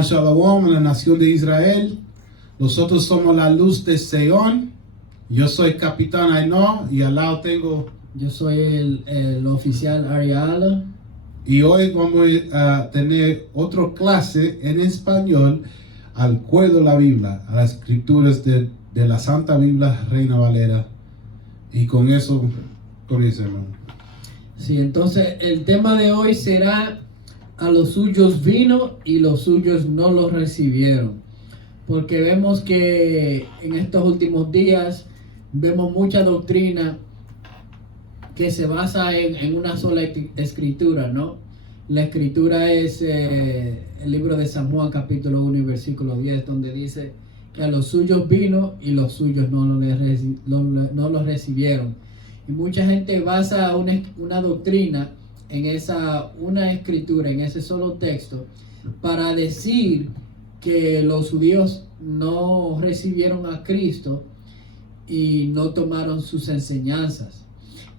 Shalom, shalom, en la nación de Israel. Nosotros somos la luz de Sion. Yo soy Capitán Ainhoa y al lado tengo... Yo soy el oficial Ariala. Y hoy vamos a tener otra clase en español al cuerdo de la Biblia, a las escrituras de la Santa Biblia Reina Valera. Y con eso comienza, hermano. Sí, entonces el tema de hoy será: a los suyos vino y los suyos no los recibieron. Porque vemos que en estos últimos días vemos mucha doctrina que se basa en una sola escritura, ¿no? La escritura es el libro de San Juan capítulo 1 y versículo 10, donde dice que a los suyos vino y los suyos no los recibieron. Y mucha gente basa una doctrina en una escritura, en ese solo texto, para decir que los judíos no recibieron a Cristo y no tomaron sus enseñanzas.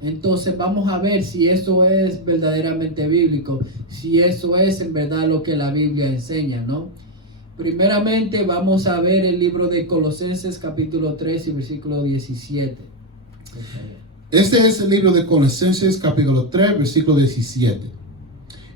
Entonces vamos a ver si eso es verdaderamente bíblico, si eso es en verdad lo que la Biblia enseña, ¿no? Primeramente vamos a ver el libro de Colosenses capítulo 3 y versículo 17. Este es el libro de Colosenses capítulo 3, versículo 17.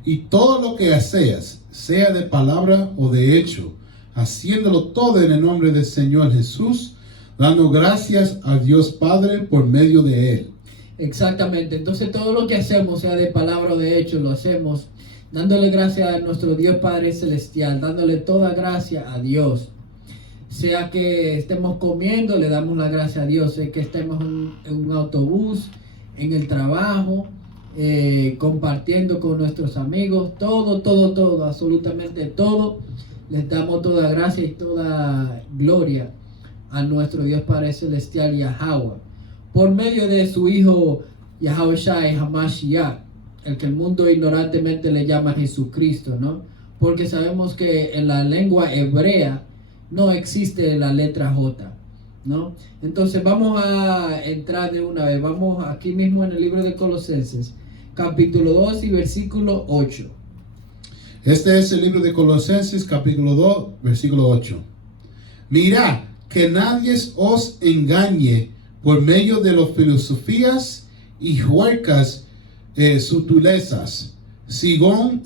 Y todo lo que hacéis, sea de palabra o de hecho, haciéndolo todo en el nombre del Señor Jesús, dando gracias a Dios Padre por medio de Él. Exactamente, entonces todo lo que hacemos, sea de palabra o de hecho, lo hacemos dándole gracias a nuestro Dios Padre Celestial, dándole toda gracia a Dios. Sea que estemos comiendo, le damos la gracia a Dios. Sea que estemos en un autobús, en el trabajo, compartiendo con nuestros amigos, todo, absolutamente todo, les damos toda gracia y toda gloria a nuestro Dios Padre Celestial, Yahweh, por medio de su Hijo Yahweh Shai Hamashiach, el que el mundo ignorantemente le llama Jesucristo, ¿no? Porque sabemos que en la lengua hebrea no existe la letra J, ¿no? Entonces vamos a entrar de una vez. Vamos aquí mismo en el libro de Colosenses, capítulo 2 y versículo 8. Este es el libro de Colosenses, capítulo 2, versículo 8. Mirad que nadie os engañe por medio de las filosofías y huercas sutilezas, según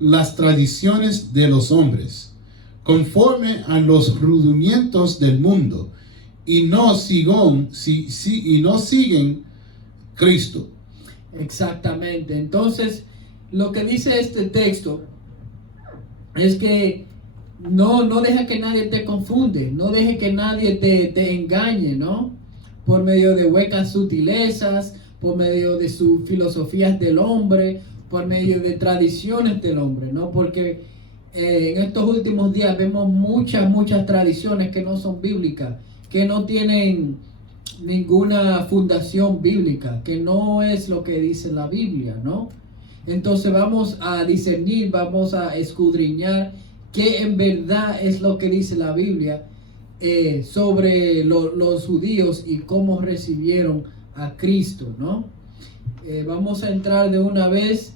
las tradiciones de los hombres, conforme a los rudimientos del mundo, y no siguen Cristo. Exactamente. Entonces, lo que dice este texto es que no deja que nadie te confunde, no deje que nadie te engañe, ¿no? Por medio de huecas sutilezas, por medio de sus filosofías del hombre, por medio de tradiciones del hombre, ¿no? Porque en estos últimos días vemos muchas tradiciones que no son bíblicas, que no tienen ninguna fundación bíblica, que no es lo que dice la Biblia, ¿no? Entonces vamos a discernir, vamos a escudriñar qué en verdad es lo que dice la Biblia sobre los judíos y cómo recibieron a Cristo, ¿no? Vamos a entrar de una vez.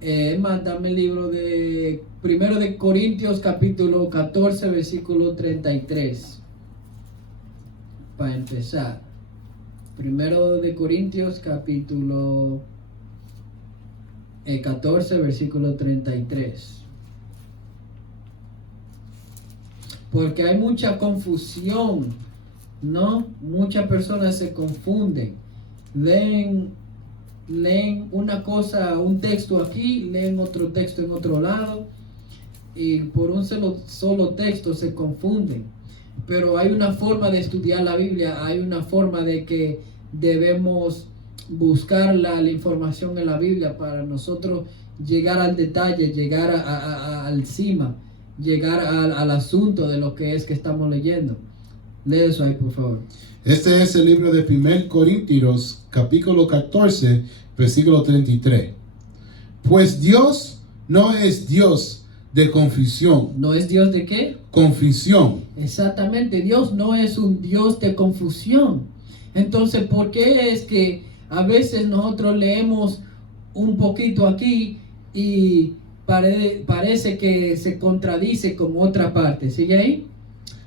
Dame el libro de 1 de Corintios capítulo 14 versículo 33 para empezar. 1 de Corintios capítulo 14 versículo 33. Porque hay mucha confusión, ¿no? Muchas personas se confunden, leen una cosa, un texto aquí, leen otro texto en otro lado, y por un solo texto se confunden. Pero hay una forma de estudiar la Biblia, hay una forma de que debemos buscar la información en la Biblia para nosotros llegar al detalle, llegar al cima, llegar al asunto de lo que es que estamos leyendo. Lee eso ahí, por favor. Este es el libro de 1 Corintios, capítulo 14, versículo 33. Pues Dios no es Dios de confusión. ¿No es Dios de qué? Confusión. Exactamente, Dios no es un Dios de confusión. Entonces, ¿por qué es que a veces nosotros leemos un poquito aquí y parece que se contradice con otra parte. ¿Sigue ahí?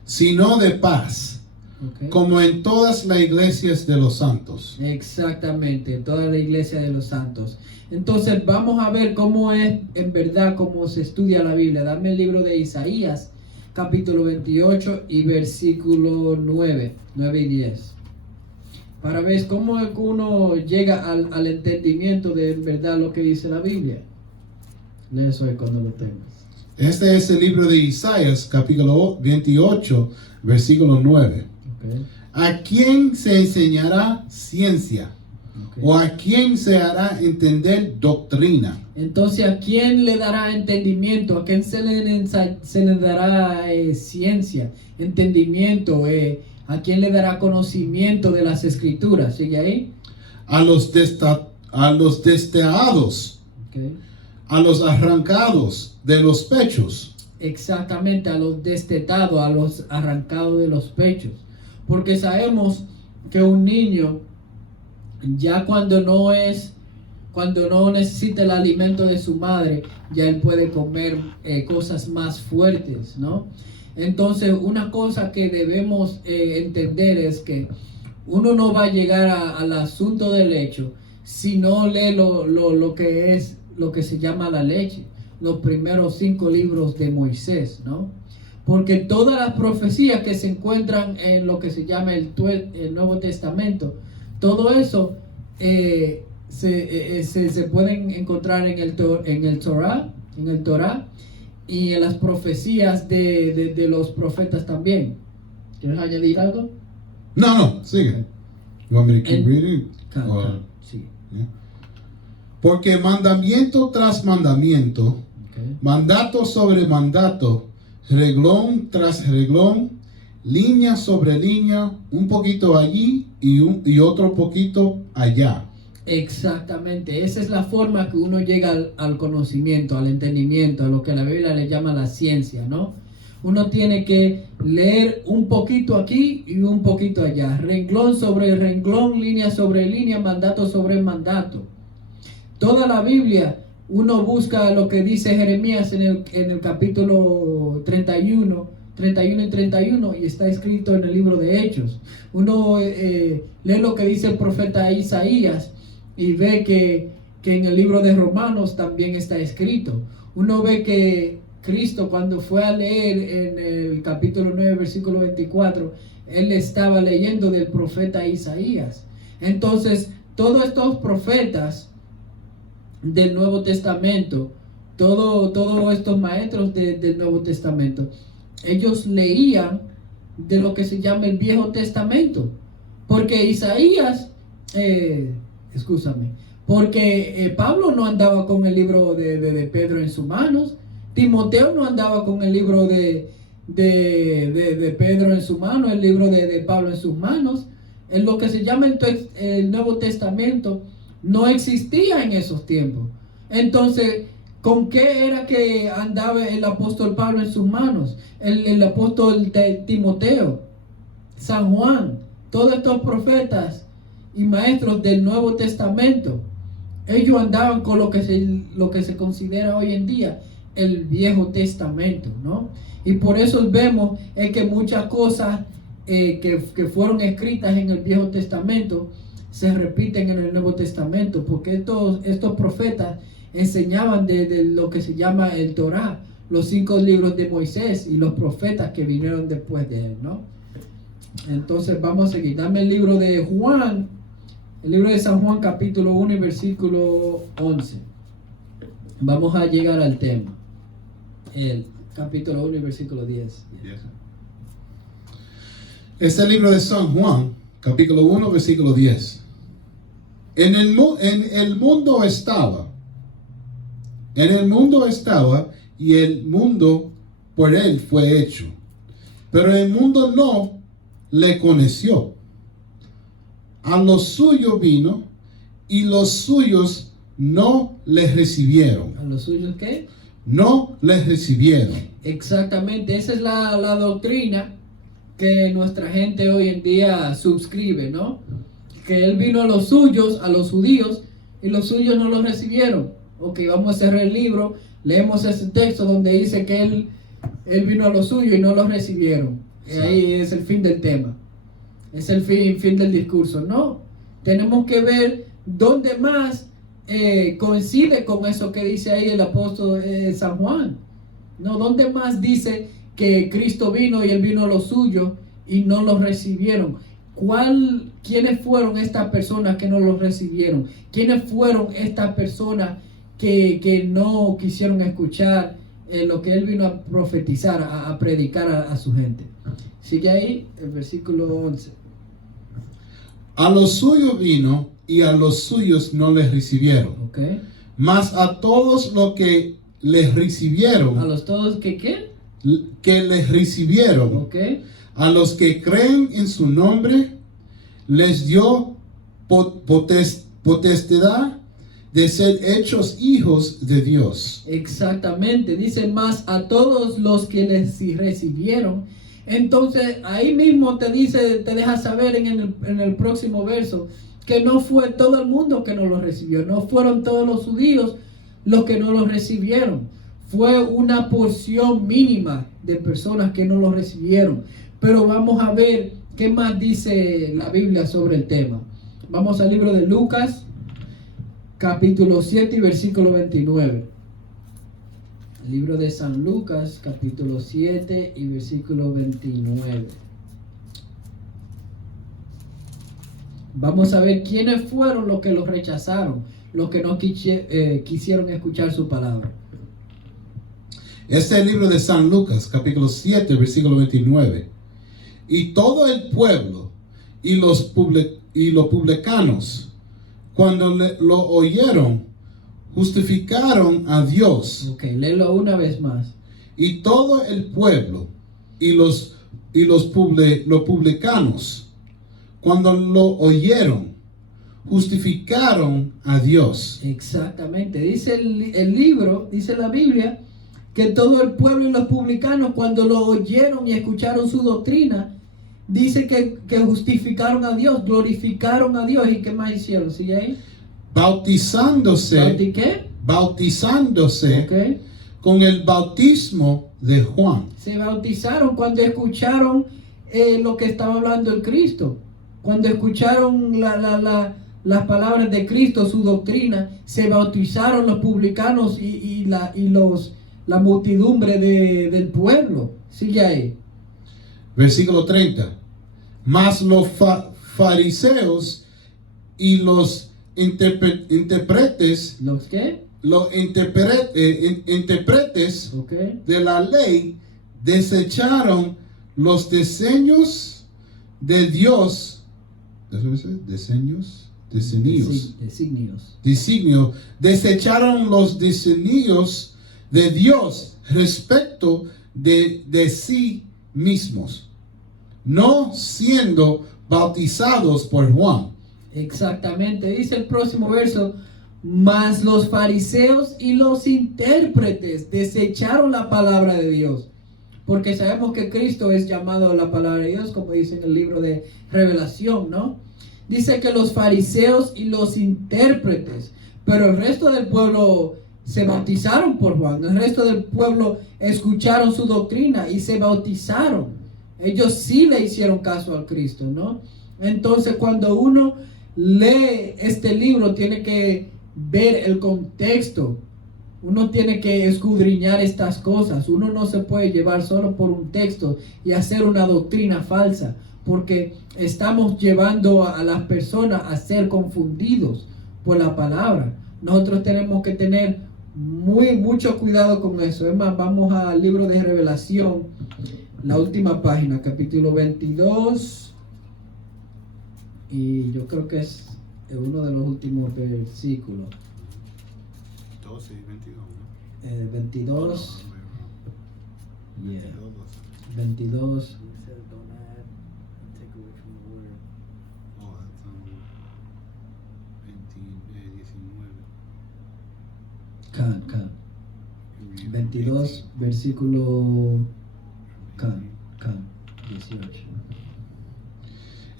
Sino de paz, Okay. como en todas las iglesias de los santos. Exactamente, toda la iglesia de los santos. Entonces vamos a ver cómo es en verdad, cómo se estudia la Biblia. Dame el libro de Isaías, capítulo 28 y versículo 9 y 10. Para ver cómo uno llega al entendimiento de en verdad lo que dice la Biblia. Lee eso ahí cuando lo tengas. Este es el libro de Isaías, capítulo 28, versículo 9. Okay. ¿A quién se enseñará ciencia? Okay. ¿O a quién se hará entender doctrina? Entonces, ¿a quién le dará entendimiento? ¿A quién se le dará ciencia, entendimiento? ¿A quién le dará conocimiento de las escrituras? ¿Sigue ahí? A los desterrados, Okay. a los arrancados de los pechos. Exactamente, a los destetados, a los arrancados de los pechos. Porque sabemos que un niño, ya cuando no necesita el alimento de su madre, ya él puede comer cosas más fuertes, ¿no? Entonces, una cosa que debemos entender es que uno no va a llegar al asunto del hecho si no lee lo que se llama la leche, los primeros 5 libros de Moisés, ¿no? Porque todas las profecías que se encuentran en lo que se llama el Nuevo Testamento, todo eso se pueden encontrar en el Torah y en las profecías de los profetas también. ¿Quieres añadir algo? No, sigue. You want me to keep reading? Sí. Yeah. Porque mandamiento tras mandamiento, Okay. mandato sobre mandato, reglón tras reglón, línea sobre línea, un poquito allí y otro poquito allá. Exactamente, esa es la forma que uno llega al conocimiento, al entendimiento, a lo que la Biblia le llama la ciencia, ¿no? Uno tiene que leer un poquito aquí y un poquito allá, renglón sobre renglón, línea sobre línea, mandato sobre mandato. Toda la Biblia, uno busca lo que dice Jeremías en el capítulo 31 y 31 y está escrito en el libro de Hechos. Uno lee lo que dice el profeta Isaías y ve que en el libro de Romanos también está escrito. Uno ve que Cristo, cuando fue a leer en el capítulo 9, versículo 24, él estaba leyendo del profeta Isaías. Entonces, todos estos profetas del Nuevo Testamento, todos estos maestros del Nuevo Testamento, ellos leían de lo que se llama el Viejo Testamento, porque Isaías, porque Pablo no andaba con el libro de Pedro en sus manos, Timoteo no andaba con el libro de Pedro en su mano, el libro de Pablo en sus manos. En lo que se llama el Nuevo Testamento no existía en esos tiempos. Entonces, ¿con qué era que andaba el apóstol Pablo en sus manos? El apóstol Timoteo, San Juan, todos estos profetas y maestros del Nuevo Testamento, ellos andaban con lo que se considera hoy en día el Viejo Testamento, ¿no? Y por eso vemos que muchas cosas que fueron escritas en el Viejo Testamento se repiten en el Nuevo Testamento, porque estos profetas enseñaban de lo que se llama el Torah, los 5 libros de Moisés y los profetas que vinieron después de él, ¿no? Entonces vamos a seguir. Dame el libro de Juan, el libro de San Juan, capítulo 1 y versículo 11. Vamos a llegar al tema. El capítulo 1 y versículo 10. Este libro de San Juan, capítulo 1, versículo 10. En el mundo estaba, y el mundo por él fue hecho, pero el mundo no le conoció. A los suyos vino, y los suyos no le recibieron. ¿A los suyos qué? No les recibieron. Exactamente, esa es la doctrina que nuestra gente hoy en día suscribe, ¿no? Que él vino a los suyos, a los judíos, y los suyos no los recibieron. Ok, vamos a cerrar el libro, Leemos ese texto donde dice que él vino a lo suyo y no lo recibieron. Y ahí es el fin del tema. Es el fin del discurso. No, tenemos que ver dónde más coincide con eso que dice ahí el apóstol San Juan. No, dónde más dice que Cristo vino y él vino a lo suyo y no lo recibieron. ¿Quiénes fueron estas personas que no lo recibieron? ¿Quiénes fueron estas personas que no quisieron escuchar lo que él vino a profetizar, a predicar a su gente? Sigue ahí el versículo 11. A los suyos vino y a los suyos no les recibieron. Okay. Mas a todos los que les recibieron, ¿A los todos que qué? que les recibieron, Okay. a los que creen en su nombre, les dio potestad de ser hechos hijos de Dios. Exactamente, dice más a todos los que les recibieron. Entonces ahí mismo te deja saber en el próximo verso que no fue todo el mundo que no lo recibió, no fueron todos los judíos los que no lo recibieron, fue una porción mínima de personas que no lo recibieron. Pero vamos a ver qué más dice la Biblia sobre el tema. Vamos al libro de Lucas, capítulo 7 y versículo 29. El libro de San Lucas, capítulo 7 y versículo 29. Vamos a ver quiénes fueron los que los rechazaron, los que no quisieron escuchar su palabra. Este es el libro de San Lucas, capítulo 7, versículo 29. Y todo el pueblo y los publicanos, cuando lo oyeron, justificaron a Dios. Ok, léelo una vez más. Y todo el pueblo y los publicanos, cuando lo oyeron, justificaron a Dios. Exactamente. Dice el libro, dice la Biblia, que todo el pueblo y los publicanos, cuando lo oyeron y escucharon su doctrina, dice que justificaron a Dios, glorificaron a Dios. ¿Y qué más hicieron? ¿Sigue ahí? Bautizándose ¿Qué? Okay, con el bautismo de Juan. Se bautizaron cuando escucharon lo que estaba hablando el Cristo. Cuando escucharon las palabras de Cristo, su doctrina, se bautizaron los publicanos y la multidumbre del pueblo. Sigue ahí. Versículo 30. Mas los fariseos y los intérpretes, ¿Los qué? los intérpretes Okay. de la ley desecharon los diseños de Dios. Designios. Desecharon los designios de Dios respecto de sí mismos, no siendo bautizados por Juan. Exactamente, dice el próximo verso, mas los fariseos y los intérpretes desecharon la palabra de Dios, porque sabemos que Cristo es llamado la palabra de Dios, como dice en el libro de Revelación, ¿no? Dice que los fariseos y los intérpretes, pero el resto del pueblo se bautizaron por Juan, el resto del pueblo escucharon su doctrina y se bautizaron. Ellos sí le hicieron caso al Cristo, ¿no? Entonces, cuando uno lee este libro, tiene que ver el contexto. Uno tiene que escudriñar estas cosas. Uno no se puede llevar solo por un texto y hacer una doctrina falsa, porque estamos llevando a las personas a ser confundidos por la palabra. Nosotros tenemos que tener mucho cuidado con eso. Es más, vamos al libro de Revelación, la última página, capítulo 22. Y yo creo que es uno de los últimos versículos. 12 y 22, ¿no? 22. 22. Can. 22, versículo 18.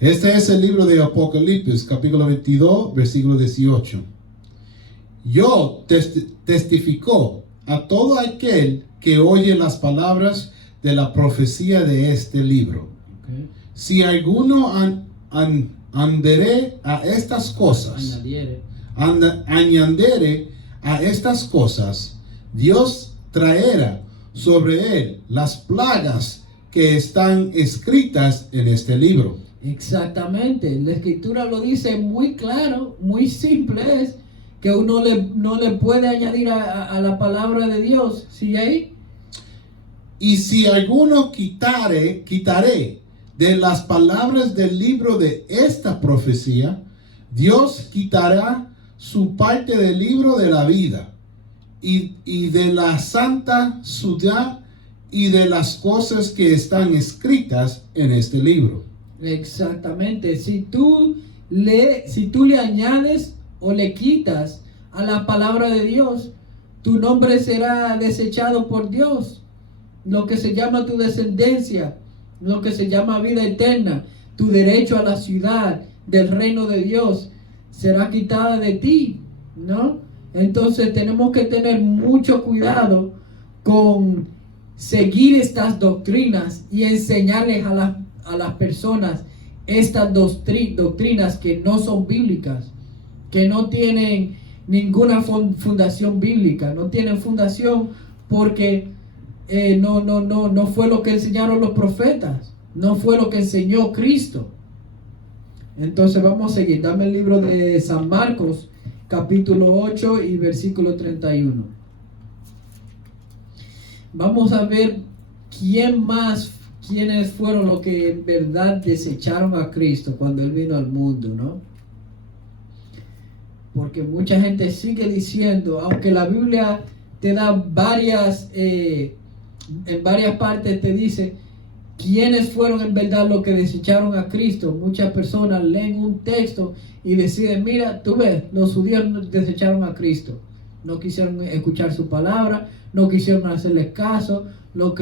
Este es el libro de Apocalipsis, capítulo 22, versículo 18. Yo testifico a todo aquel que oye las palabras de la profecía de este libro. Okay. Si alguno añadiere a estas cosas, añadiere a estas cosas, Dios traerá sobre él las plagas que están escritas en este libro. Exactamente, la escritura lo dice muy claro, muy simple, es que uno no le puede añadir a la palabra de Dios. ¿Sí ahí? Y si alguno quitare de las palabras del libro de esta profecía, Dios quitará su parte del libro de la vida y de la santa ciudad y de las cosas que están escritas en este libro. Exactamente. Si tú le añades o le quitas a la palabra de Dios, tu nombre será desechado por Dios. Lo que se llama tu descendencia, lo que se llama vida eterna, tu derecho a la ciudad del reino de Dios será quitada de ti, ¿no? Entonces tenemos que tener mucho cuidado con seguir estas doctrinas y enseñarles a las personas estas doctrinas que no son bíblicas, que no tienen ninguna fundación bíblica, no tienen fundación porque no fue lo que enseñaron los profetas, no fue lo que enseñó Cristo. Entonces vamos a seguir. Dame el libro de San Marcos, capítulo 8 y versículo 31. Vamos a ver quiénes fueron los que en verdad desecharon a Cristo cuando Él vino al mundo, ¿no? Porque mucha gente sigue diciendo, aunque la Biblia te da en varias partes te dice quiénes fueron en verdad los que desecharon a Cristo. Muchas personas leen un texto y deciden, mira, tú ves, los judíos desecharon a Cristo. No quisieron escuchar su palabra, no quisieron hacerles caso. Los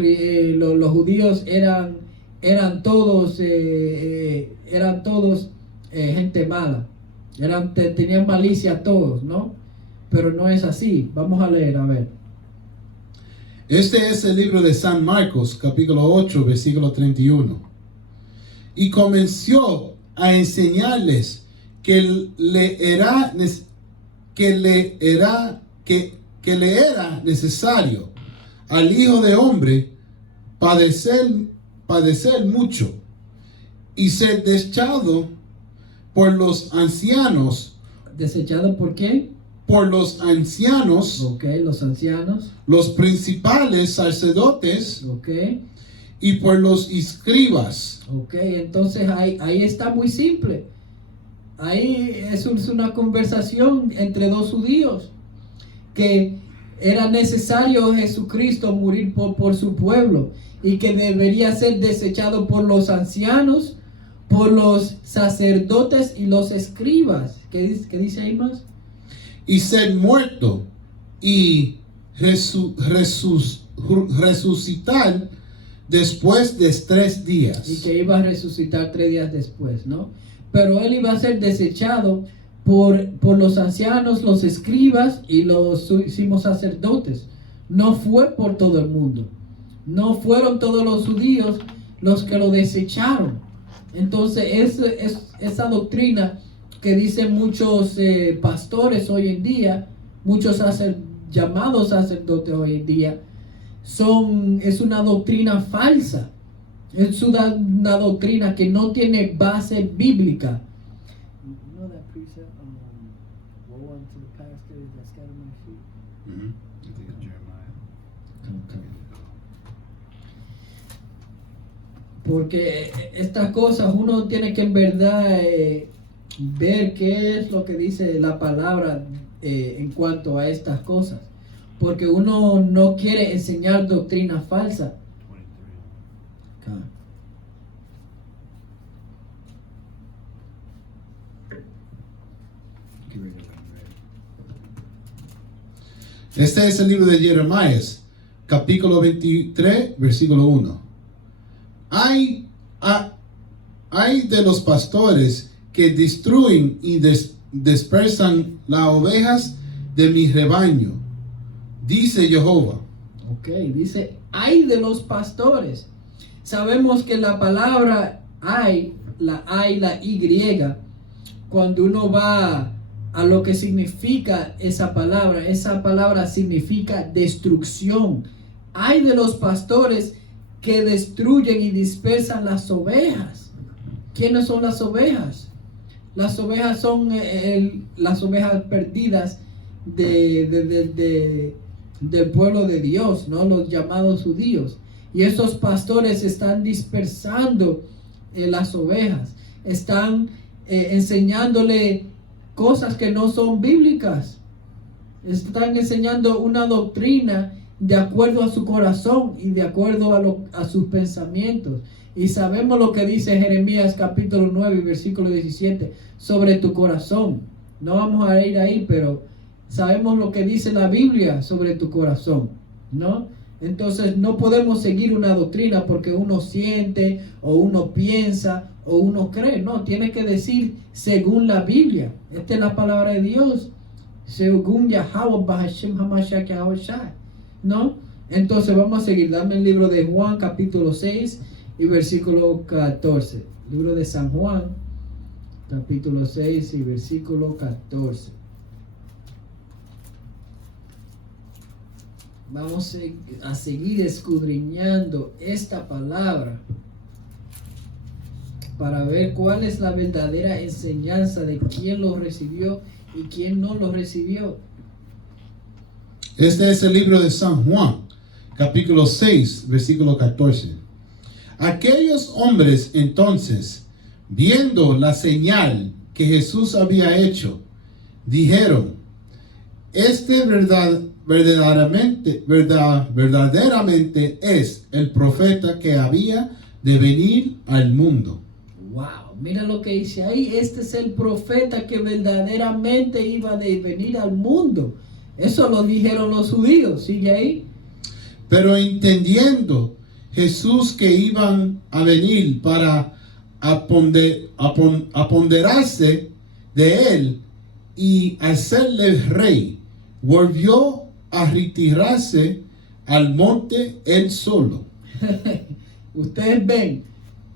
judíos eran todos gente mala. Tenían malicia todos, ¿no? Pero no es así. Vamos a leer, a ver. Este es el libro de San Marcos, capítulo 8, versículo 31. Y comenzó a enseñarles que le era necesario al Hijo de Hombre padecer mucho y ser desechado por los ancianos. ¿Desechado por qué? Por los ancianos. Ok, los ancianos. Los principales sacerdotes. Ok. Y por los escribas. Ok, entonces ahí está muy simple. Ahí es una conversación entre dos judíos que era necesario Jesucristo morir por su pueblo y que debería ser desechado por los ancianos, por los sacerdotes y los escribas. ¿Qué dice ahí más? Y ser muerto y resucitar después de 3 días. Y que iba a resucitar 3 días después, ¿no? Pero él iba a ser desechado por los ancianos, los escribas y los sumos sacerdotes. No fue por todo el mundo. No fueron todos los judíos los que lo desecharon. Entonces esa doctrina que dicen muchos pastores hoy en día, muchos llamados sacerdotes hoy en día, es una doctrina falsa. Es una doctrina que no tiene base bíblica. Porque estas cosas uno tiene que en verdad ver qué es lo que dice la palabra en cuanto a estas cosas. Porque uno no quiere enseñar doctrina falsa. Este es el libro de Jeremías, capítulo 23, versículo 1. Hay de los pastores que destruyen y dispersan las ovejas de mi rebaño. dice Jehová. Ok, dice, ay de los pastores. Sabemos que la palabra ay, la A y la Y, cuando uno va a lo que significa esa palabra significa destrucción. Ay de los pastores que destruyen y dispersan las ovejas. ¿Quiénes son las ovejas? Las ovejas son las ovejas perdidas del pueblo de Dios, ¿no? Los llamados judíos. Y esos pastores están dispersando las ovejas, están enseñándole cosas que no son bíblicas, están enseñando una doctrina de acuerdo a su corazón y de acuerdo a sus pensamientos. Y sabemos lo que dice Jeremías capítulo 9 versículo 17 sobre tu corazón. No vamos a ir ahí, pero sabemos lo que dice la Biblia sobre tu corazón, ¿no? Entonces no podemos seguir una doctrina porque uno siente o uno piensa o uno cree. No, tiene que decir según la Biblia. Esta es la palabra de Dios. Según Yahweh Bahashem Hamashak Yahushai, ¿no? Entonces vamos a seguir. Dame el libro de Juan capítulo 6 y versículo 14. Libro de San Juan capítulo 6 y versículo 14. Vamos a seguir escudriñando esta palabra para ver cuál es la verdadera enseñanza de quién lo recibió y quién no lo recibió. Este es el libro de San Juan, capítulo 6, versículo 14. Aquellos hombres entonces, viendo la señal que Jesús había hecho, dijeron, este verdaderamente es el profeta que había de venir al mundo. Wow, mira lo que dice ahí. Este es el profeta que verdaderamente iba de venir al mundo. Eso lo dijeron los judíos. Sigue ahí. Pero entendiendo Jesús que iban a venir para apoderarse de él y hacerle rey, volvió a retirarse al monte él solo. Ustedes ven,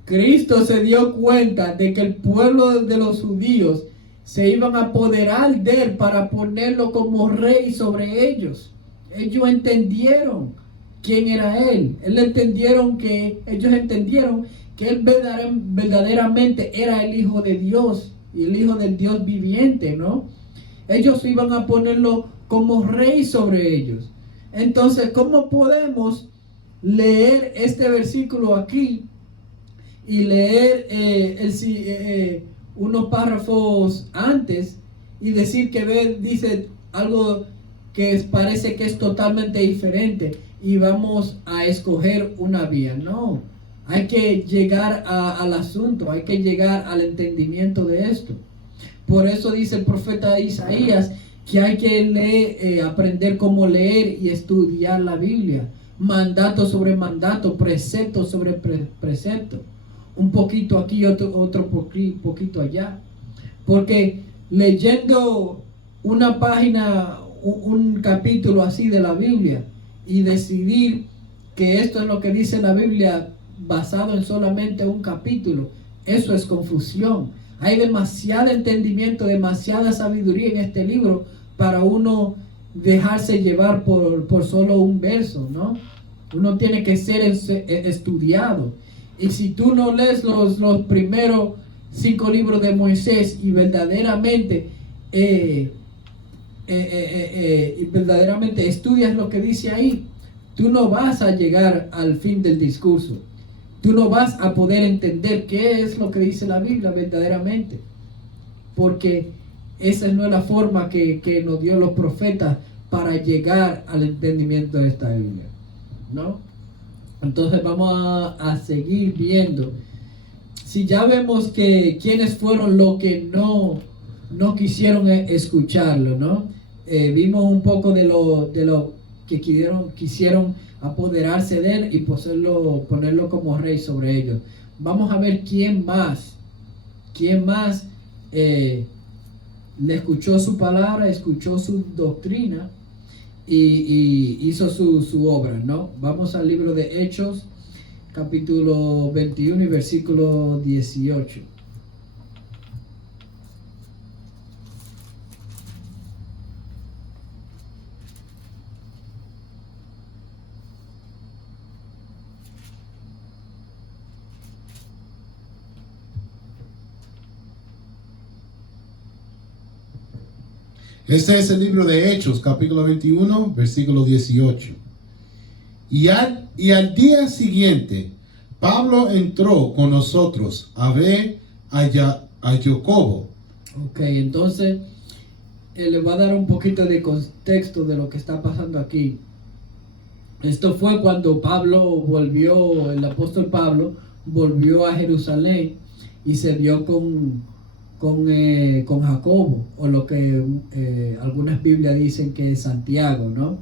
Cristo se dio cuenta de que el pueblo de los judíos se iban a apoderar de él para ponerlo como rey sobre ellos. Ellos entendieron quién era él. Ellos entendieron que él verdaderamente era el Hijo de Dios y el Hijo del Dios viviente, ¿no? Ellos iban a ponerlo como rey sobre ellos. Entonces, ¿cómo podemos leer este versículo aquí y leer unos párrafos antes y decir que dice algo que parece que es totalmente diferente y vamos a escoger una vía? No, hay que llegar al asunto, hay que llegar al entendimiento de esto. Por eso dice el profeta Isaías que hay que leer, aprender cómo leer y estudiar la Biblia, mandato sobre mandato, precepto sobre precepto, un poquito aquí, otro poquito allá, porque leyendo una página, un capítulo así de la Biblia y decidir que esto es lo que dice la Biblia basado en solamente un capítulo, eso es confusión. Hay demasiado entendimiento, demasiada sabiduría en este libro para uno dejarse llevar por solo un verso, ¿no? Uno tiene que ser estudiado. Y si tú no lees los primeros 5 libros de Moisés y verdaderamente estudias lo que dice ahí, tú no vas a llegar al fin del discurso. Tú no vas a poder entender qué es lo que dice la Biblia verdaderamente, porque esa no es la forma que nos dio los profetas para llegar al entendimiento de esta Biblia, ¿no? Entonces vamos a seguir viendo. Si ya vemos que quiénes fueron los que no quisieron escucharlo, ¿no? Vimos un poco de lo que quisieron apoderarse de él y ponerlo como rey sobre ellos. Vamos a ver quién más le escuchó su palabra, escuchó su doctrina y hizo su obra, ¿no? Vamos al libro de Hechos, capítulo 21 y versículo 18. Este es el libro de Hechos, capítulo 21, versículo 18. Y al día siguiente, Pablo entró con nosotros a ver a Jacobo. Ok, entonces le va a dar un poquito de contexto de lo que está pasando aquí. Esto fue cuando el apóstol Pablo volvió a Jerusalén y se vio con Jacobo, o lo que algunas Biblias dicen que es Santiago, ¿no?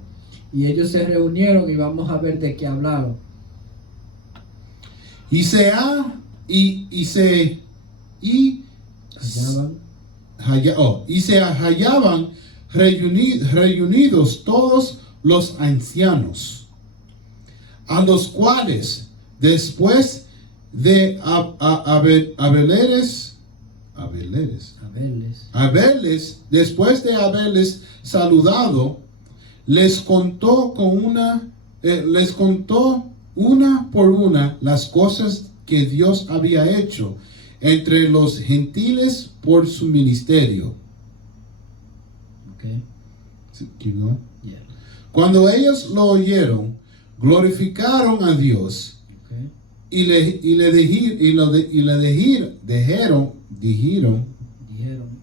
Y ellos se reunieron y vamos a ver de qué hablaron. Y se hallaban reunidos todos los ancianos, a los cuales después de después de haberles saludado, les contó una por una las cosas que Dios había hecho entre los gentiles por su ministerio. Okay. Keep going. Yeah. Cuando ellos lo oyeron, glorificaron a Dios. Okay.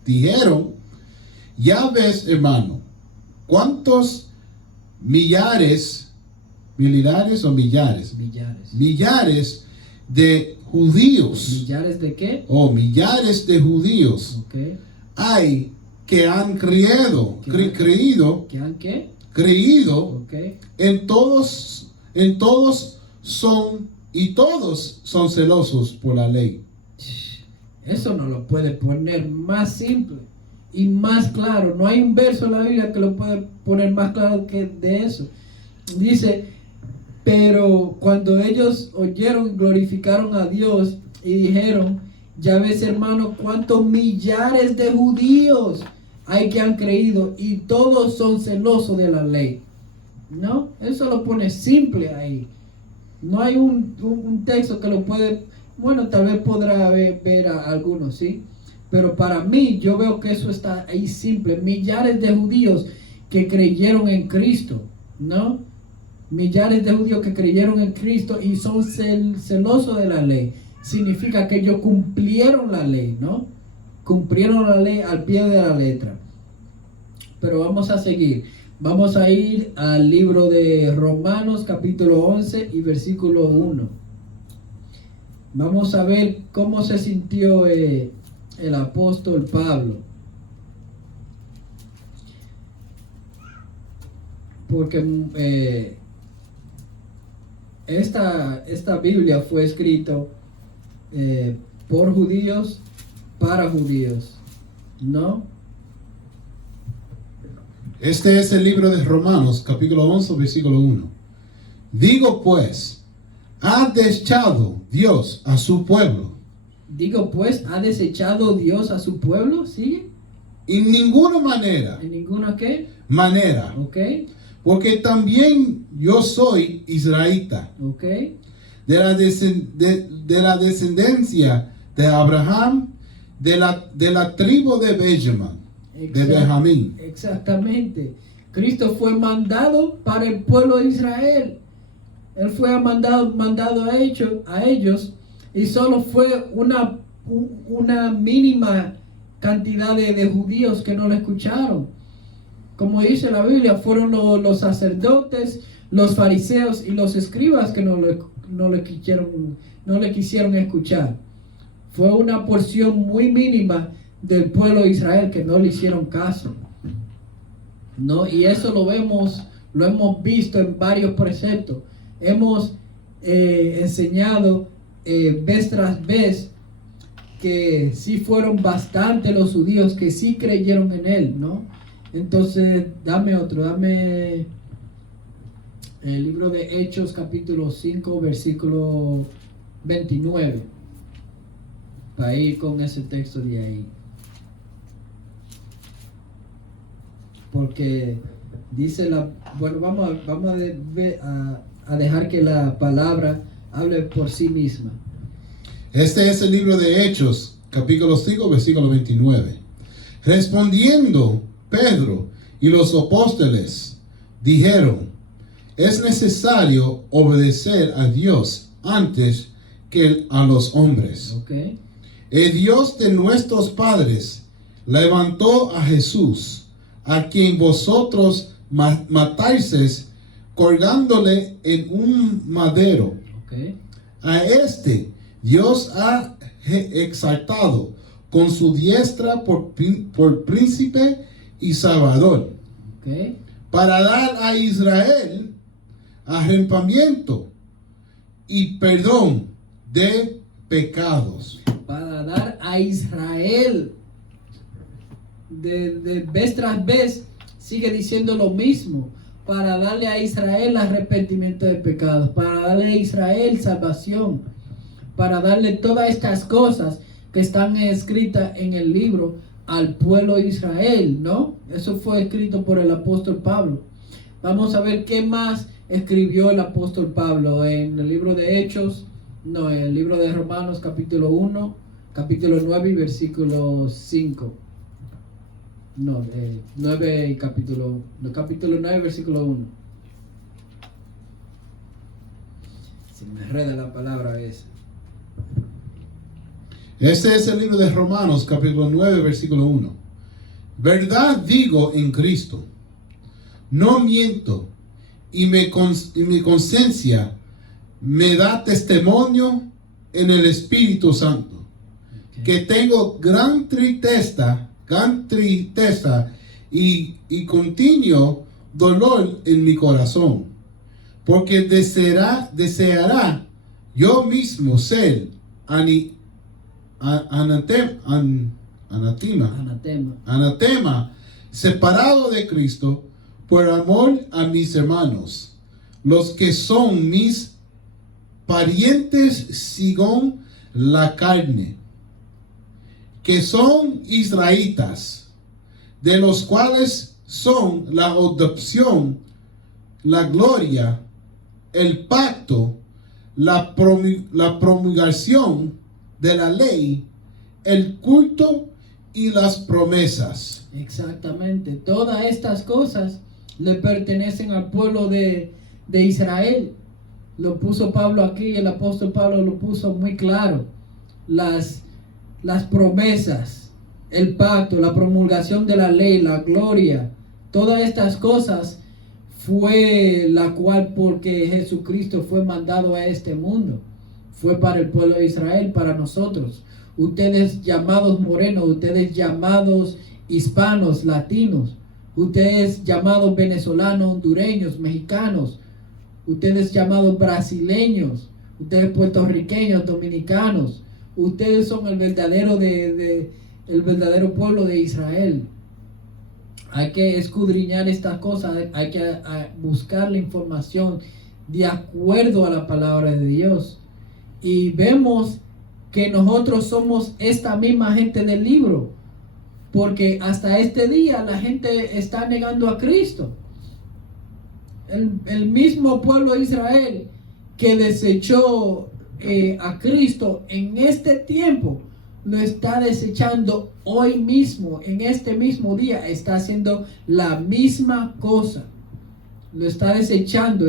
Dijeron, ya ves, hermano, cuántos millares de judíos. ¿Millares de qué? Millares de judíos. Okay. Hay que han creído. ¿Que han qué? Creído. Okay. Todos son celosos por la ley. Eso no lo puede poner más simple y más claro. No hay un verso en la Biblia que lo pueda poner más claro que de eso. Dice, pero cuando ellos oyeron, glorificaron a Dios y dijeron, ya ves, hermano, cuántos millares de judíos hay que han creído y todos son celosos de la ley. No, eso lo pone simple ahí. No hay un texto que lo puede, bueno, tal vez podrá ver a algunos, ¿sí? Pero para mí, yo veo que eso está ahí simple. Millares de judíos que creyeron en Cristo, ¿no? Millares de judíos que creyeron en Cristo y son celosos de la ley. Significa que ellos cumplieron la ley, ¿no? Cumplieron la ley al pie de la letra. Pero vamos a seguir. Vamos a ir al libro de Romanos capítulo 11 y versículo 1. Vamos a ver cómo se sintió el apóstol Pablo. Porque esta Biblia fue escrita por judíos para judíos, ¿no? Este es el libro de Romanos, capítulo 11, versículo 1. Digo pues, ¿ha desechado Dios a su pueblo? Digo pues, ¿ha desechado Dios a su pueblo? ¿Sigue? En ninguna manera. ¿En ninguna qué? Manera. Ok. Porque también yo soy israelita. Ok. De la descendencia de Abraham, de la tribu de Benjamín. De Benjamín. Exactamente. Cristo fue mandado para el pueblo de Israel. Él fue mandado a ellos y solo fue una mínima cantidad de judíos que no lo escucharon. Como dice la Biblia, fueron los sacerdotes, los fariseos y los escribas que no le quisieron escuchar. Fue una porción muy mínima del pueblo de Israel que no le hicieron caso, ¿no? Y eso lo hemos visto en varios preceptos. Hemos enseñado vez tras vez que sí fueron bastante los judíos que sí creyeron en él, ¿no? Entonces, dame el libro de Hechos capítulo 5 versículo 29 para ir con ese texto de ahí, porque dice vamos a dejar que la palabra hable por sí misma. Este es el libro de Hechos, capítulo 5, versículo 29. Respondiendo Pedro y los apóstoles dijeron: es necesario obedecer a Dios antes que a los hombres. Okay. El Dios de nuestros padres levantó a Jesús, a quien vosotros matasteis colgándole en un madero. Okay. A este Dios ha exaltado con su diestra por príncipe y salvador, Okay. para dar a Israel arrepentimiento y perdón de pecados. Para dar a Israel, de vez tras vez sigue diciendo lo mismo, para darle a Israel arrepentimiento de pecados, para darle a Israel salvación, para darle todas estas cosas que están escritas en el libro al pueblo de Israel, ¿no? Eso fue escrito por el apóstol Pablo. Vamos a ver qué más escribió el apóstol Pablo en el libro de Hechos, no, en el libro de Romanos capítulo 1, capítulo 9 y versículo 5. No, 9 y capítulo 9, versículo 1. Se me enreda la palabra esa. Este es el libro de Romanos, capítulo 9, versículo 1. Verdad digo en Cristo, no miento, y mi conciencia me da testimonio en el Espíritu Santo, que tengo gran tristeza y continuo dolor en mi corazón, porque deseará yo mismo ser anatema, separado de Cristo, por amor a mis hermanos, los que son mis parientes según la carne, que son israelitas, de los cuales son la adopción, la gloria, el pacto, la promulgación de la ley, el culto y las promesas. Exactamente, todas estas cosas le pertenecen al pueblo de Israel. Lo puso Pablo aquí, el apóstol Pablo lo puso muy claro. Las promesas, el pacto, la promulgación de la ley, la gloria, todas estas cosas fue la cual, porque Jesucristo fue mandado a este mundo, fue para el pueblo de Israel, para nosotros. Ustedes llamados morenos, ustedes llamados hispanos, latinos, ustedes llamados venezolanos, hondureños, mexicanos, ustedes llamados brasileños, ustedes puertorriqueños, dominicanos, ustedes son el verdadero el verdadero pueblo de Israel. Hay que escudriñar estas cosas, hay que buscar la información de acuerdo a la palabra de Dios. Y vemos que nosotros somos esta misma gente del libro, porque hasta este día la gente está negando a Cristo. El mismo pueblo de Israel que desechó a Cristo en este tiempo, lo está desechando hoy mismo, en este mismo día, está haciendo la misma cosa. Lo está desechando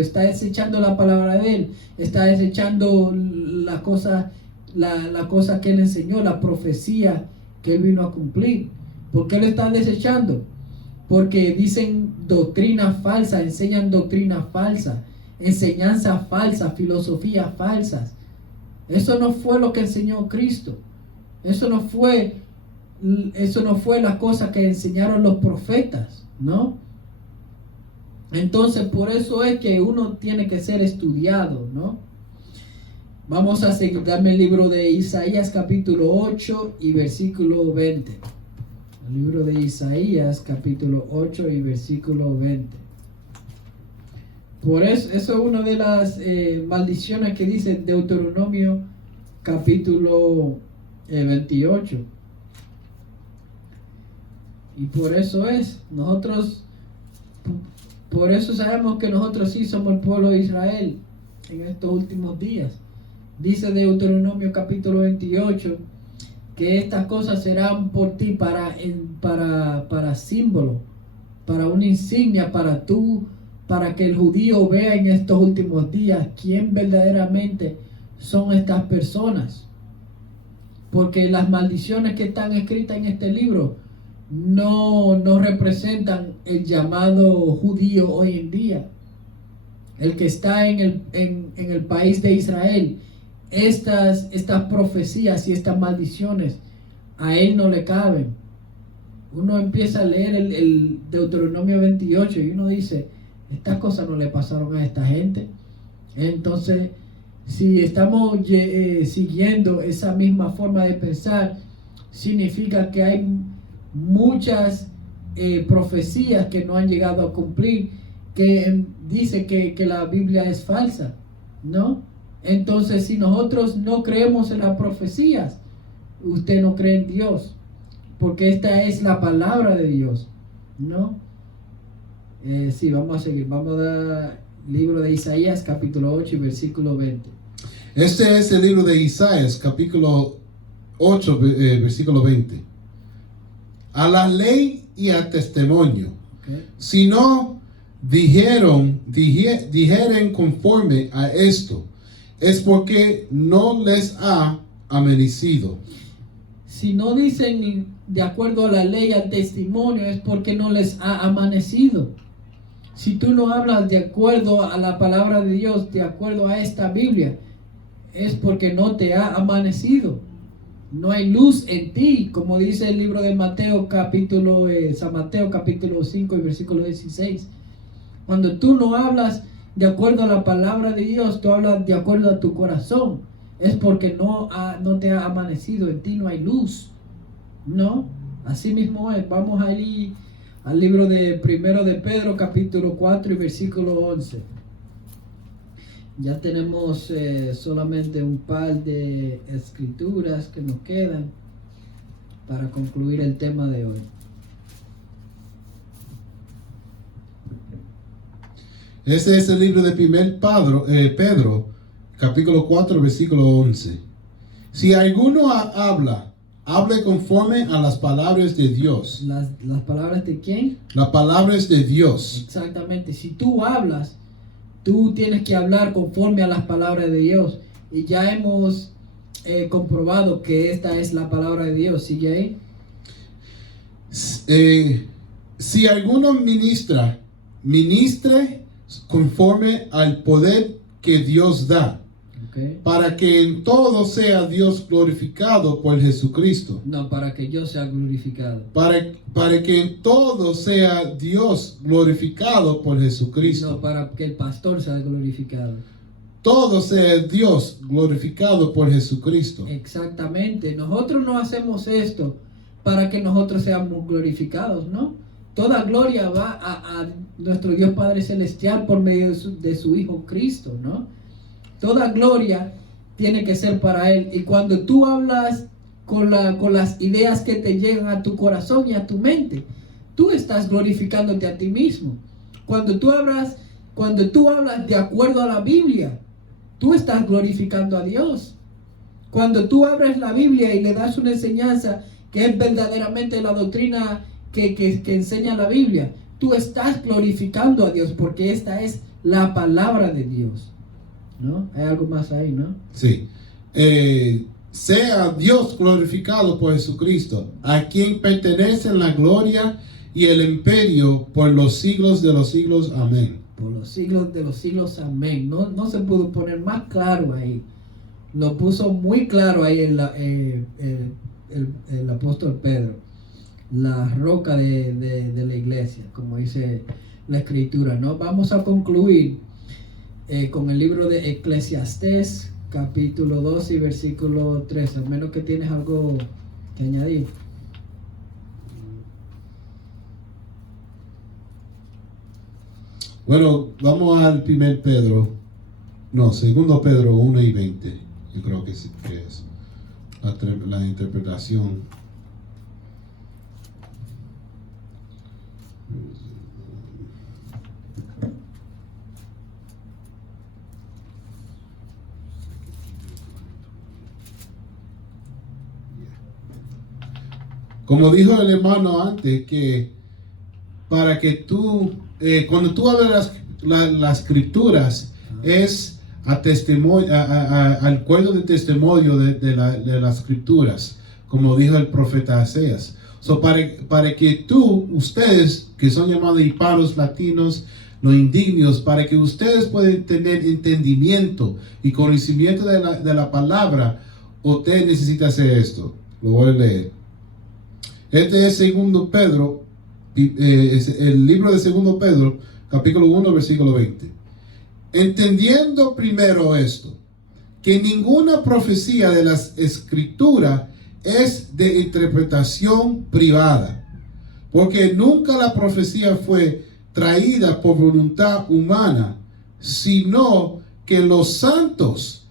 la palabra de él, está desechando la cosa que él enseñó, la profecía que él vino a cumplir. ¿Por qué lo están desechando? Porque dicen doctrina falsa, enseñan doctrina falsa, enseñanza falsa, filosofías falsas. Eso no fue lo que enseñó Cristo. Eso no fue la cosa que enseñaron los profetas, ¿no? Entonces, por eso es que uno tiene que ser estudiado, ¿no? Vamos a seguir, dame el libro de Isaías capítulo 8 y versículo 20. El libro de Isaías, capítulo 8 y versículo 20. Por eso es una de las maldiciones que dice Deuteronomio, capítulo 28. Y por eso por eso sabemos que nosotros sí somos el pueblo de Israel en estos últimos días. Dice Deuteronomio capítulo 28 que estas cosas serán por ti para símbolo, para una insignia, para que el judío vea en estos últimos días quién verdaderamente son estas personas. Porque las maldiciones que están escritas en este libro no representan el llamado judío hoy en día. El que está en el país de Israel, estas profecías y estas maldiciones a él no le caben. Uno empieza a leer el Deuteronomio 28 y uno dice, estas cosas no le pasaron a esta gente. Entonces, si estamos siguiendo esa misma forma de pensar, significa que hay muchas profecías que no han llegado a cumplir, que dice que la Biblia es falsa, ¿no? Entonces, si nosotros no creemos en las profecías, usted no cree en Dios, porque esta es la palabra de Dios, ¿no? Sí, vamos a seguir. Vamos a dar libro de Isaías, capítulo 8 y versículo 20. Este es el libro de Isaías, capítulo 8, versículo 20. A la ley y al testimonio. Okay. Si no dijeren conforme a esto, es porque no les ha amanecido. Si no dicen de acuerdo a la ley y al testimonio, es porque no les ha amanecido. Si tú no hablas de acuerdo a la palabra de Dios, de acuerdo a esta Biblia, es porque no te ha amanecido. No hay luz en ti, como dice el libro de San Mateo capítulo 5 y versículo 16. Cuando tú no hablas de acuerdo a la palabra de Dios, tú hablas de acuerdo a tu corazón, es porque no te ha amanecido, en ti no hay luz, ¿no? Así mismo es. Vamos a ir al libro de Primero de Pedro, capítulo 4 y versículo 11. Ya tenemos solamente un par de escrituras que nos quedan para concluir el tema de hoy. Este es el libro de Pedro, capítulo 4, versículo 11. Si alguno hable conforme a las palabras de Dios. ¿Las palabras de quién? Las palabras de Dios. Exactamente. Si tú hablas, tú tienes que hablar conforme a las palabras de Dios. Y ya hemos comprobado que esta es la palabra de Dios. ¿Sigue ahí? Si alguno ministre conforme al poder que Dios da, okay, para que en todo sea Dios glorificado por Jesucristo. No, para que yo sea glorificado. Para que en todo sea Dios glorificado por Jesucristo. No, para que el pastor sea glorificado. Todo sea Dios glorificado por Jesucristo. Exactamente. Nosotros no hacemos esto para que nosotros seamos glorificados, ¿no? Toda gloria va a nuestro Dios Padre Celestial por medio de su Hijo Cristo, ¿no? Toda gloria tiene que ser para Él. Y cuando tú hablas con las ideas que te llegan a tu corazón y a tu mente, tú estás glorificándote a ti mismo. Cuando tú hablas de acuerdo a la Biblia, tú estás glorificando a Dios. Cuando tú abres la Biblia y le das una enseñanza que es verdaderamente la doctrina que enseña la Biblia, tú estás glorificando a Dios, porque esta es la palabra de Dios, ¿no? Hay algo más ahí, ¿no? Sí. Sea Dios glorificado por Jesucristo, a quien pertenecen la gloria y el imperio por los siglos de los siglos. Amén. Por los siglos de los siglos. Amén. No se pudo poner más claro ahí. Lo puso muy claro ahí el apóstol Pedro. La roca de la iglesia, como dice la escritura, ¿no? Vamos a concluir con el libro de Eclesiastés, capítulo 2 y versículo 3, al menos que tienes algo que añadir. Bueno, vamos al 1 Pedro. No, 2 Pedro 1:20. Yo creo que sí que es la interpretación. Como dijo el hermano antes, que para que tú, cuando tú hablas las escrituras, es al cuello de testimonio de las escrituras, como dijo el profeta Isaías. So, para que ustedes, que son llamados hispanos, latinos, los indignos, para que ustedes puedan tener entendimiento y conocimiento de la palabra, usted necesita hacer esto. Lo voy a leer. Este es 2 Pedro, el libro de 2 Pedro, capítulo 1, versículo 20. Entendiendo primero esto, que ninguna profecía de las escrituras es de interpretación privada, porque nunca la profecía fue traída por voluntad humana, sino que los santos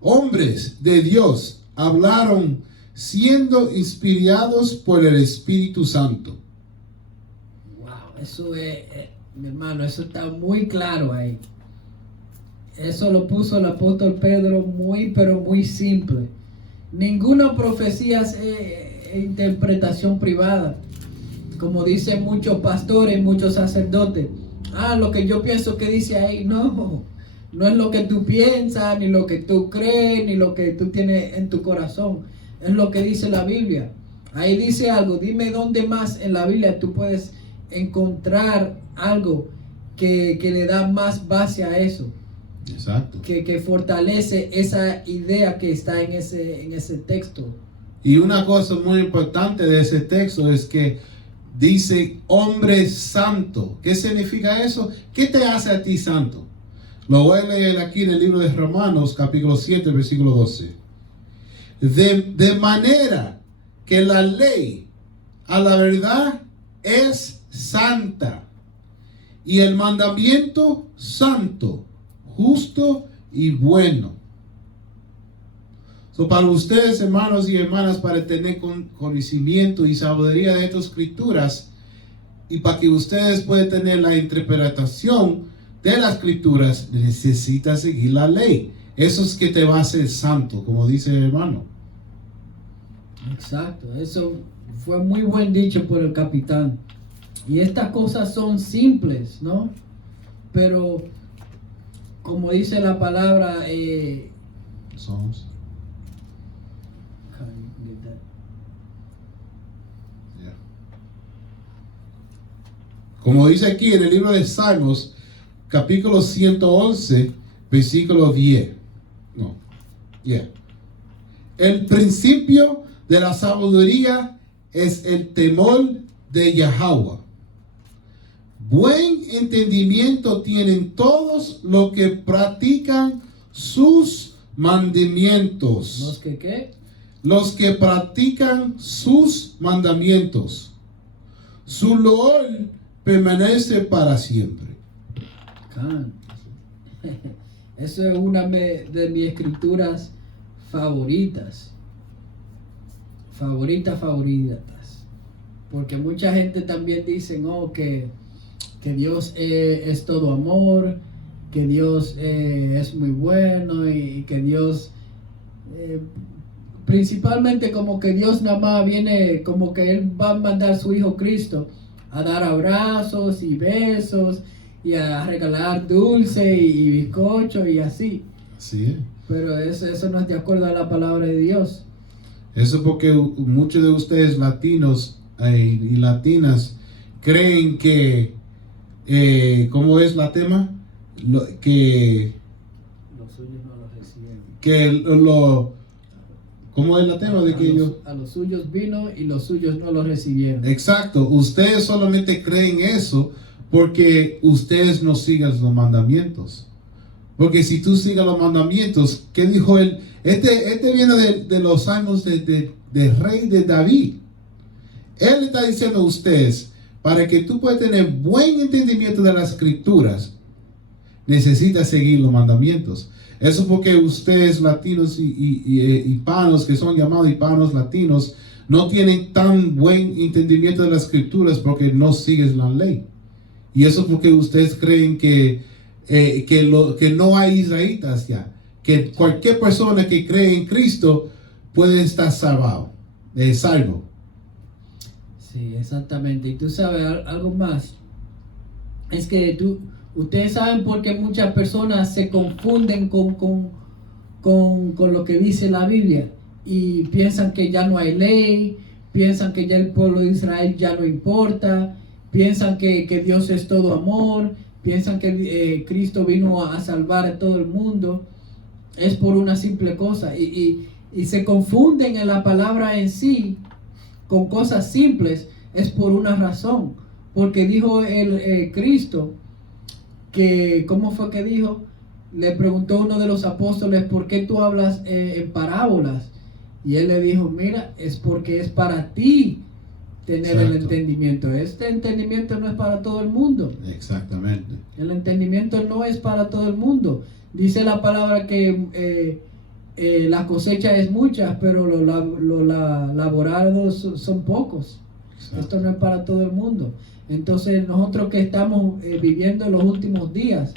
hombres de Dios hablaron siendo inspirados por el Espíritu Santo. Wow, eso es, mi hermano, eso está muy claro ahí. Eso lo puso el apóstol Pedro muy, pero muy simple. Ninguna profecía es interpretación privada. Como dicen muchos pastores, muchos sacerdotes. Lo que yo pienso que dice ahí, no es lo que tú piensas, ni lo que tú crees, ni lo que tú tienes en tu corazón. Es lo que dice la Biblia. Ahí dice algo. Dime dónde más en la Biblia tú puedes encontrar algo que le da más base a eso. Exacto. Que fortalece esa idea que está en ese texto. Y una cosa muy importante de ese texto es que dice hombre santo. ¿Qué significa eso? ¿Qué te hace a ti santo? Lo voy a leer aquí en el libro de Romanos, capítulo 7, versículo 12. De manera que la ley a la verdad es santa, y el mandamiento santo, justo y bueno. Para ustedes, hermanos y hermanas, para tener conocimiento y sabiduría de estas escrituras, y para que ustedes puedan tener la interpretación de las escrituras, necesitas seguir la ley. Eso es que te va a hacer santo, como dice el hermano. Exacto, eso fue muy buen dicho por el capitán. Y estas cosas son simples, ¿no? Pero, como dice la palabra, Psalms. Como dice aquí en el libro de Salmos, capítulo 111, versículo 10. No. El principio de la sabiduría es el temor de Yahweh. Buen entendimiento tienen todos los que practican sus mandamientos. ¿Los que qué? Los que practican sus mandamientos. Su loor permanece para siempre. Eso es una de mis escrituras favoritas. Favoritas. Porque mucha gente también dice, que Dios es todo amor, que Dios es muy bueno y que Dios, principalmente como que Dios nada más viene, como que Él va a mandar a su Hijo Cristo a dar abrazos y besos y a regalar dulce y bizcocho y así. Sí. Pero eso no es de acuerdo a la palabra de Dios. Eso porque muchos de ustedes latinos y latinas creen que, ¿cómo es la tema? Que los suyos no los reciben. ¿Cómo es la tema? De que ellos... A los suyos vino y los suyos no los recibieron. Exacto. Ustedes solamente creen eso porque ustedes no siguen los mandamientos. Porque si tú sigues los mandamientos, ¿qué dijo él? Este viene de los años del rey de David. Él está diciendo a ustedes, para que tú puedas tener buen entendimiento de las escrituras, necesita seguir los mandamientos. Eso porque ustedes latinos y hispanos, que son llamados hispanos latinos, no tienen tan buen entendimiento de las escrituras porque no siguen la ley. Y eso porque ustedes creen que no hay israelitas ya. Que cualquier persona que cree en Cristo puede estar salvo. Sí, exactamente. Y tú sabes algo más. Es que ustedes saben por qué muchas personas se confunden con lo que dice la Biblia y piensan que ya no hay ley, piensan que ya el pueblo de Israel ya no importa, piensan que Dios es todo amor, piensan que Cristo vino a salvar a todo el mundo. Es por una simple cosa y se confunden en la palabra en sí con cosas simples. Es por una razón, porque dijo el Cristo que, ¿cómo fue que dijo? Le preguntó uno de los apóstoles, ¿por qué tú hablas en parábolas? Y él le dijo, mira, es porque es para ti tener el entendimiento. Este entendimiento no es para todo el mundo. Exactamente. El entendimiento no es para todo el mundo. Dice la palabra que la cosecha es mucha, pero los laborados son pocos. Exacto. Esto no es para todo el mundo. Entonces nosotros que estamos viviendo en los últimos días,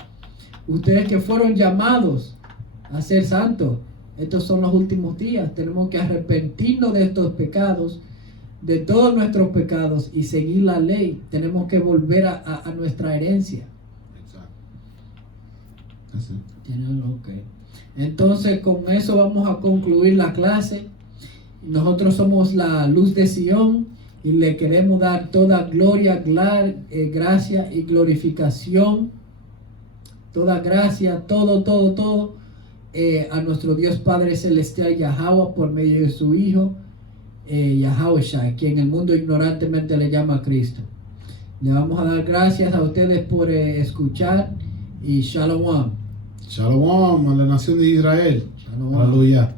ustedes que fueron llamados a ser santos, estos son los últimos días. Tenemos que arrepentirnos de estos pecados, de todos nuestros pecados y seguir la ley. Tenemos que volver a nuestra herencia. Exacto. Okay. Entonces con eso vamos a concluir la clase. Nosotros somos la luz de Sion y le queremos dar toda gloria, gracia y glorificación, toda gracia, todo a nuestro Dios Padre Celestial Yahweh por medio de su Hijo Yahushua, quien en el mundo ignorantemente le llama Cristo. Le vamos a dar gracias a ustedes por escuchar y Shalom. Shalom a la nación de Israel. Shalom. Aleluya.